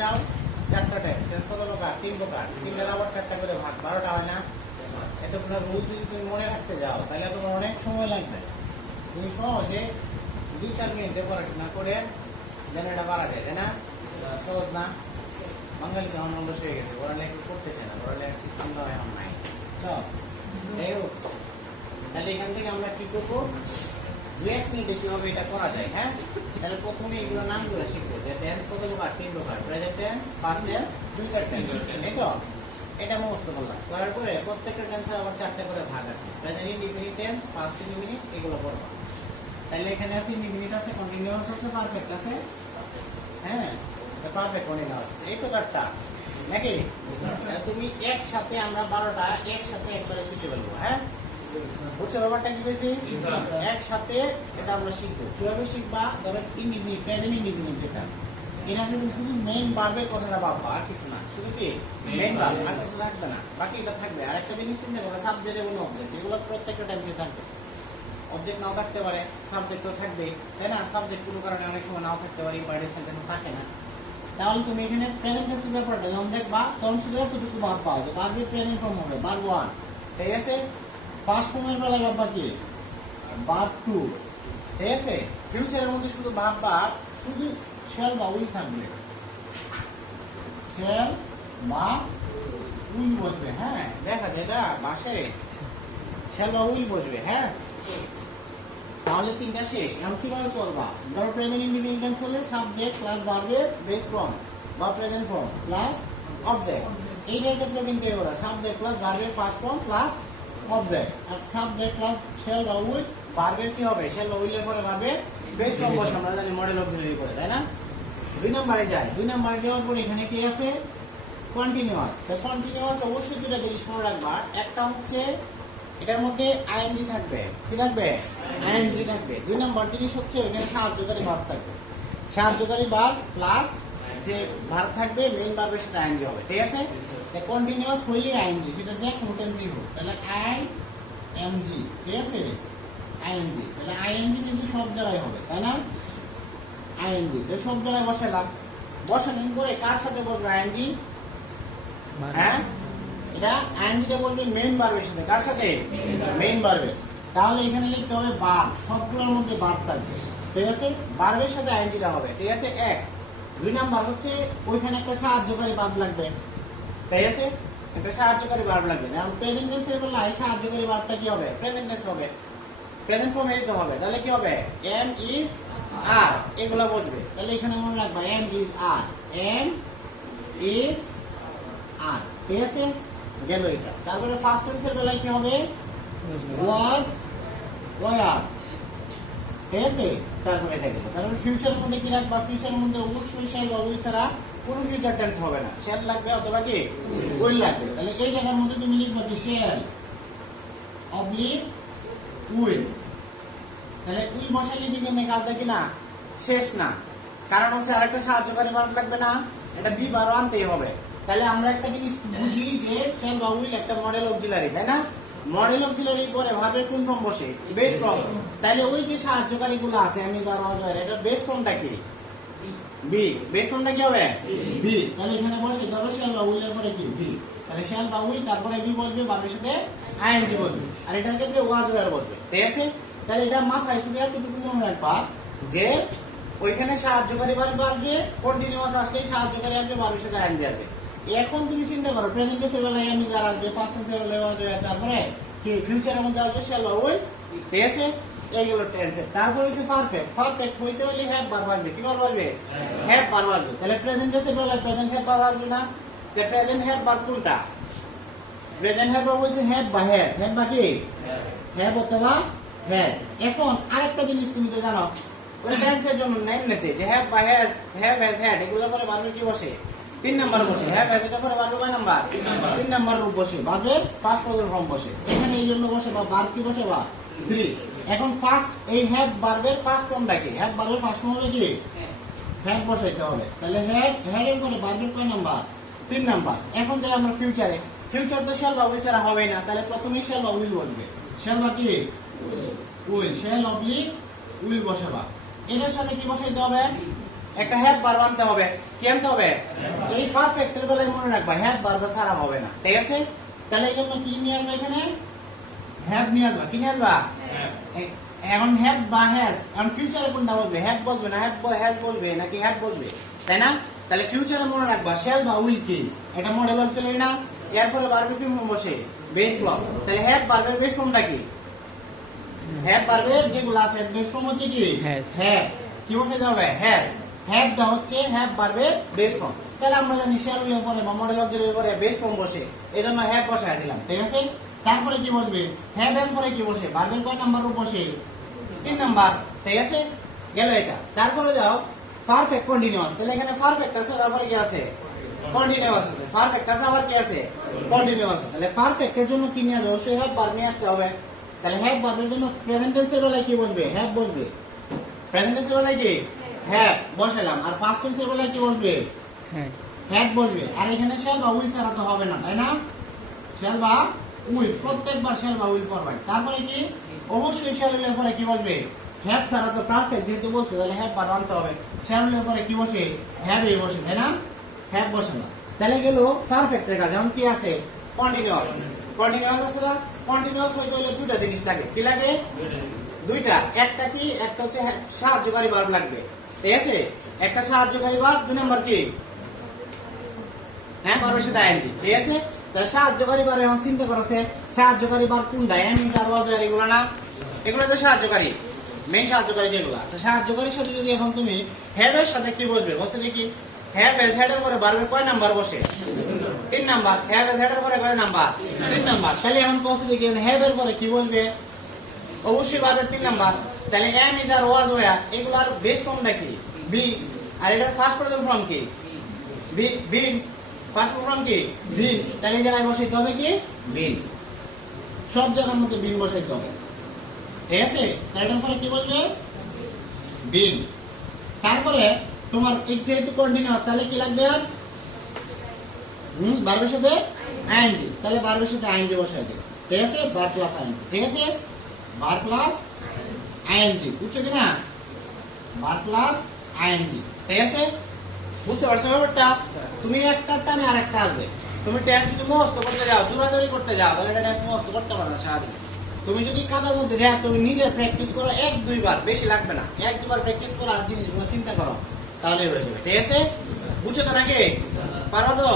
যাও, 4টা টেন্স কত প্রকার? 3 প্রকার। 3টার আবার 4টা করে ভাগ, 12টা হয় না? এতগুলো রুল যদি তুমি মনে রাখতে যাও তাহলে তোমার অনেক সময় লাগবে। তুমি সহজে 2-4 মিনিটে পড়াশোনা করে যেন এটা পারা যায়, তাই না? সহজ না? বাঙালি তো এখন অলস হয়ে গেছে, পড়ালেখা করতেছে না, পড়ালেখার সিস্টেম তো এখন নাই। যাই হোক, তাহলে এখান থেকে আমরা কি করবো? 2-1 মিনিটে কিভাবে এটা করা যায়, হ্যাঁ? তাহলে প্রথমে এগুলো নামগুলো শিখবো যে টেন্স কত প্রকার? 3 প্রকার। Present tense, past tense, future tense, এই তো? এটা মুখস্থ করলাম। করার পরে প্রত্যেকটা টেন্সের আবার 4টা করে ভাগ আছে। Present indefinite tense, past indefinite, এগুলো পড়বা। তাহলে এখানে আছে ইনডিফিনিট আছে, কন্টিনিউয়াস আছে, পারফেক্ট আছে, হ্যাঁ? পারফেক্ট কন্টিনিউয়াস, এই তো 4টা নাকি? তুমি একসাথে আমরা 12টা একসাথে একবারে শিখে ফেলবো, হ্যাঁ? বুঝছো ব্যাপারটা কি বেশি? একসাথে এটা আমরা শিখবো। কিভাবে শিখবা? ধরো ইনডিফিনিট, প্রেজেন্ট ইনডিফিনিট যেটা, এটা কিন্তু শুধু মেইন ভার্বের কথাটা ভাববা, আর কিছু না। শুধু কি মেইন ভার্ব, আর কিছু থাকবে না, বাকি এটা থাকবে। আর একটা জিনিস চিন্তা করো, সাবজেক্ট এবং অবজেক্ট, এগুলো প্রত্যেকটা টেন্সে থাকবে। অবজেক্ট নাও থাকতে পারে, সাবজেক্ট তো থাকবে, তাই না? সাবজেক্ট কোনো কারণে অনেক সময় নাও থাকতে পারে, ইম্পারেটিভ সেন্টেন্স থাকে না। তাহলে তুমি এখানে প্রেজেন্ট টেন্সের ব্যাপারটা যখন দেখবা তখন শুধু এতটুকু ভাববা যে ভার্বের প্রেজেন্ট ফর্ম হবে ভার্ব 1, ঠিক আছে? ফার্স্ট ফর্মের বেলায় ভাববা কি? ভার্ব 2, ঠিক আছে? ফিউচারের মধ্যে শুধু ভাববা শুধু শ্যাল বা উইল থাকবে, শ্যাল বা উইল বসবে, হ্যাঁ? দেখা যায় এটা বাসে শ্যাল বা উইল বসবে, হ্যাঁ? তাহলে 3টা শেষ। এখন কিভাবে করবা? ধরো প্রেজেন্ট ইনডিফিনিট টেন্স হলে সাবজেক্ট প্লাস ভার্বের বেস ফর্ম বা প্রেজেন্ট ফর্ম প্লাস অবজেক্ট। এইটার ক্ষেত্রে কিন্তু এগুলো সাবজেক্ট প্লাস ভার্বের ফার্স্ট ফর্ম প্লাস অবজেক্ট। আর সাবজেক্ট প্লাস শ্যাল বা উইল, ভার্বের কি হবে? শ্যাল বা উইলের পরে ভার্বের বেস ফর্ম বসে, আমরা জানি মডেল অক্সিলারি করে, তাই না? 2 নম্বরে যায়। 2 নম্বরে যাওয়ার পর এখানে কি আছে? কন্টিনিউয়াস। তো কন্টিনিউয়াস অবশ্যই দুটো জিনিস মনে রাখবা। একটা হচ্ছে এটার মধ্যে আইএনজি থাকবে, কি থাকবে? আইএনজি থাকবে। 2 নম্বর জিনিস হচ্ছে এখানে সাহায্যকারী ভার্ব থাকবে, সাহায্যকারী ভার্ব প্লাস যে ভার্ব থাকবে মেইন ভার্বের সাথে আইএনজি হবে, ঠিক আছে? তো কন্টিনিউয়াস হইলে আইএনজি, সেটা যে কোনো টেন্সই হোক, তাহলে আইএনজি, ঠিক আছে? আইএনজি, তাহলে আইএনজি কিন্তু সব জায়গায় হবে, তাই না? আইএনজি তো সব জায়গায় বসালাম। বসানোর পরে কার সাথে বসবে আইএনজি? হ্যাঁ, এটা আইএনজিটা বলবে মেইন ভার্বের সাথে। কার সাথে? মেইন ভার্বের। তাহলে এখানে লিখতে হবে ভার্ব, সবগুলোর মধ্যে ভার্ব থাকবে, ঠিক আছে? ভার্বের সাথে আইএনজিটা হবে, ঠিক আছে? 1। 2 নাম্বার হচ্ছে ওইখানে একটা সাহায্যকারী ভার্ব লাগবে, ঠিক আছে? একটা সাহায্যকারী ভার্ব লাগবে। যেমন প্রেজেন্ট টেন্সের বেলায় সাহায্যকারী ভার্বটা কি হবে? প্রেজেন্ট টেন্স হবে, প্রেজেন্ট ফর্মে দিতে হবে। তাহলে কি হবে? এম ইজ আর, এগুলো বসবে। তাহলে এখানে মনে রাখবা am is are, am is are, ঠিক আছে? গেল এটা। তারপরে ফার্স্ট টেন্সের বেলায় কি হবে? ওয়াজ, ওয়ার, ঠিক আছে? তারপরে এটা গেল। তারপরে ফিউচারের মধ্যে কি রাখবা? ফিউচারের মধ্যে অবশ্যই শ্যাল বা উইল ছাড়া কোনো ফিউচার টেন্স হবে না। শ্যাল লাগবে অথবা কি উইল লাগবে। তাহলে এই জায়গার মধ্যে তুমি লিখবা কি? Shall oblique will. তাহলে উইল বসাইলে কি কেমনে কাজ দেখি না? শেষ না। কারণ হচ্ছে আরেকটা সাহায্যকারী ভার্ব লাগবে না, এটা বি ভার্ব আনতেই হবে। তাহলে আমরা একটা জিনিস বুঝি যে শ্যাল বা উইল একটা মডেল অক্সিলারি, তাই না? মডেল অক্সিলারি পরে ভার্বের কোন ফর্ম বসে? Base form. তাহলে ওই যে সাহায্যকারীগুলো আছে আমি যার ওয়াজ, এটা বেস ফর্মটা কি? বি। বেস ফর্মটা কি হবে? বি। তাহলে এখানে বসে ধরো শ্যাল বা উইলের পরে কি? বি। তাহলে শ্যাল বা উইল, তারপরে বি বসবে, ভার্বের সাথে আইএনজি বসবে। আর এটার ক্ষেত্রে ওয়াজ ওয়ার বসবে, ঠিক আছে? তাহলে এটা মাথায় শুধু এতটুকু মনে রাখবা যে ওইখানে সাহায্যকারী ভার্ব আসবে, কন্টিনিউয়াস আসলে সাহায্যকারী আসবে, ভার্বের সাথে আইএনজি আসবে। এখন তুমি চিন্তা করো প্রেজেন্ট টেন্সের বেলায় আমি যারা আসবে, ফার্স্ট টেন্সের বেলায় ওয়াজ ওয়ার, তারপরে কি ফিউচারের মধ্যে আসবে শ্যাল বা উইল, ঠিক আছে? এইগুলো টেন্স। তারপর হচ্ছে পারফেক্ট। পারফেক্ট হইতে হলে হ্যাভ ভার্ব আসবে। কি ভার্ব আসবে? হ্যাভ ভার্ব আসবে। তাহলে প্রেজেন্ট টেন্সের বেলায় প্রেজেন্ট হ্যাভ ভার্ব আসবে না? যে প্রেজেন্ট হ্যাভ ভার্ব কোনটা? প্রেজেন্ট হ্যাভ ভার্ব হচ্ছে হ্যাভ বা হ্যাজ। হ্যাভ বা কি? হ্যাভ অথবা হ্যাজ। এখন আরেকটা জিনিস তুমি তো জানো, ওই টেন্সের জন্য নেম নিতে যে হ্যাভ বা হ্যাজ, হ্যাভ হ্যাজ হ্যাড, এগুলো পরে ভার্বের কি বসে? 3 নাম্বার বসে। হ্যাভ হ্যাজ এটা পরে ভার্বের কয় নাম্বার? 3 নাম্বার রূপ বসে, ভার্বের ফার্স্ট প্রেজেন্ট ফর্ম বসে। এখানে এই জন্য বসে বা ভার্ব কি বসে? বা 3। এখন ফার্স্ট এই হ্যাভ ভার্বের ফার্স্ট ফর্মটা কি? হ্যাভ ভার্বের ফার্স্ট ফর্ম হবে কি? হ্যাভ বসাইতে হবে। তাহলে হ্যাভ, হ্যাড এর পরে ভার্বের কয় নাম্বার? 3 নাম্বার। এখন যাই আমরা ফিউচারে। ফিউচার তো শ্যাল বা উইল ছাড়া হবে না, তাহলে প্রথমেই শ্যাল বা উইল বসবে। শ্যাল বা কি? উইল। শ্যাল অবলিক উইল বসাবা। এটার সাথে কি বসাইতে হবে? একটা হ্যাভ ভার্ব আনতে হবে। কি আনতে হবে? এই পারফেক্টের বেলায় মনে রাখবা হ্যাভ ভার্ব ছাড়া হবে না, ঠিক আছে? তাহলে এই জন্য কি নিয়ে আসবা এখানে? হ্যাভ নিয়ে আসবা। কি নিয়ে আসবা? এখন হ্যাভ বা হ্যাজ, এখন ফিউচারে কোনটা বলবে? হ্যাভ বসবে না হ্যাজ বসবে নাকি হ্যাভ বসবে, তাই না? তাহলে ফিউচারে মনে রাখবা শ্যাল বা উইল কি, এটা মডেল চলে না। এরপরে ভার্বের কি ফর্ম বসে? Base form. তাহলে হ্যাভ ভার্বের বেস ফর্মটা কি? হ্যাভ ভার্বের যেগুলো আছে বেস ফর্ম হচ্ছে কি? হ্যাভ। কি বসাইতে হবে? হ্যাজ। হ্যাভটা হচ্ছে হ্যাভ ভার্বের বেস ফর্ম। তাহলে আমরা জানি শ্যাল এর পরে বা মডেল অবজেক্টের পরে বেস ফর্ম বসে, এজন্য হ্যাভ বসায় দিলাম, ঠিক আছে? তারপরে কি বসবে? হ্যাভ এর পরে কি বসে? ভার্বের কয় নাম্বার রূপ বসে? 3 নাম্বার, ঠিক আছে? গেল এটা। তারপরে যাও পারফেক্ট কন্টিনিউয়াস। তাহলে এখানে পারফেক্ট আছে, তারপরে কি আছে? কন্টিনিউয়াস আছে। পারফেক্ট আছে, আবার কি আছে? কন্টিনিউয়াস আছে। তাহলে পারফেক্টের জন্য কি নিয়ে আসবে? অবশ্যই হ্যাভ ভার্ব নিয়ে আসতে হবে। তাহলে হ্যাভ ভার্বের জন্য প্রেজেন্ট টেন্সের বেলায় কি বসবে? হ্যাভ বসবে। প্রেজেন্ট টেন্সের বেলায় কি? হ্যাভ বসালাম। আর পাস্ট টেন্সের বেলায় কি বসবে? হ্যাড বসবে। আর এখানে শ্যাল বা উইল ছাড়া তো হবে না, তাই না? শ্যাল বা উইল, প্রত্যেকবার শ্যাল বা উইল করবে। তারপরে কি? অবশ্যই শ্যাল উইলের পরে কি বসবে? হ্যাভ ছাড়া তো পারফেক্ট যেহেতু বলছে, তাহলে হ্যাভ ভার্ব আনতে হবে। শ্যাল উইলের পরে কি বসে? হ্যাভ এই বসে, তাই না? হ্যাভ বসে না। তাহলে গেল পারফেক্টের কাছে। এখন কি আছে? কন্টিনিউয়াস। কন্টিনিউয়াস আছে না? কন্টিনিউয়াস হইতে হলে দুইটা জিনিস লাগে। কি লাগে? দুইটা। একটা কি? একটা হচ্ছে সাহায্যকারী ভার্ব লাগবে, ঠিক আছে? একটা সাহায্যকারী ভার্ব। 2 নাম্বার কি? হ্যাঁ, ভার্বের সাথে আইএনজি, ঠিক আছে? তাহলে সাহায্যকারী ভার্ব এখন চিন্তা করছে সাহায্যকারী ভার্ব কোনটা? এম ইজ আর ওয়াজ এগুলো না, এগুলো তো সাহায্যকারী, মেইন সাহায্যকারী যেগুলো। আচ্ছা, সাহায্যকারীর সাথে যদি এখন তুমি হ্যাভ এর সাথে কি বসবে? বসে দেখি। হ্যাভ এজ হেডের পরে ভার্বের কয় নাম্বার বসে? 3 নাম্বার। হ্যাভ এজ হেডের পরে কয় নাম্বার? 3 নাম্বার। তাহলে এখন বসে দেখি হ্যাভ এর পরে কি বসবে? অবশ্যই ভার্বের 3 নাম্বার। তাহলে am is are was were এগুলার বেস ফর্মটা কি? বি। আর এটার ফার্স্ট প্রেজেন্ট ফর্ম কি? বি। বিন। ফার্স্ট ফর্ম কি? বিন। তাহলে এই জায়গায় বসাইতে হবে কি? বিন। সব জায়গার মধ্যে বিন বসাইতে হবে, ঠিক আছে? তাহলে এটার পরে কি বলবে? বিন। তারপরে তোমার এই যেহেতু কন্টিনিউয়াস, তাহলে কি লাগবে? আর ভার্বের সাথে আইএনজি। তাহলে ভার্বের সাথে আইএনজি বসাই দেবে, ঠিক আছে? ভার্ব প্লাস আইএনজি, ঠিক আছে? ভার্ব প্লাস আইএনজি, বুঝছো কিনা? ভার্ব প্লাস আইএনজি, ঠিক আছে? বুঝতে পারছো ব্যাপারটা? তুমি একটা টানে আর একটা আসবে। তুমি ট্যান্স যদি মুখস্থ করতে যাও, জোরাজোরি করতে যাও, তাহলে এটা ট্যান্স মুখস্থ করতে পারবে না সারাদিন। তুমি যদি কাদার মধ্যে যাও, তুমি নিজে প্র্যাকটিস করো 1-2 বার, বেশি লাগবে না। 1-2 বার প্র্যাকটিস করো আর জিনিসগুলো চিন্তা করো, তাহলে হয়ে যাবে, ঠিক আছে? বুঝছো তো নাকি? পারবা তো?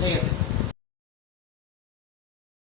ঠিক আছে।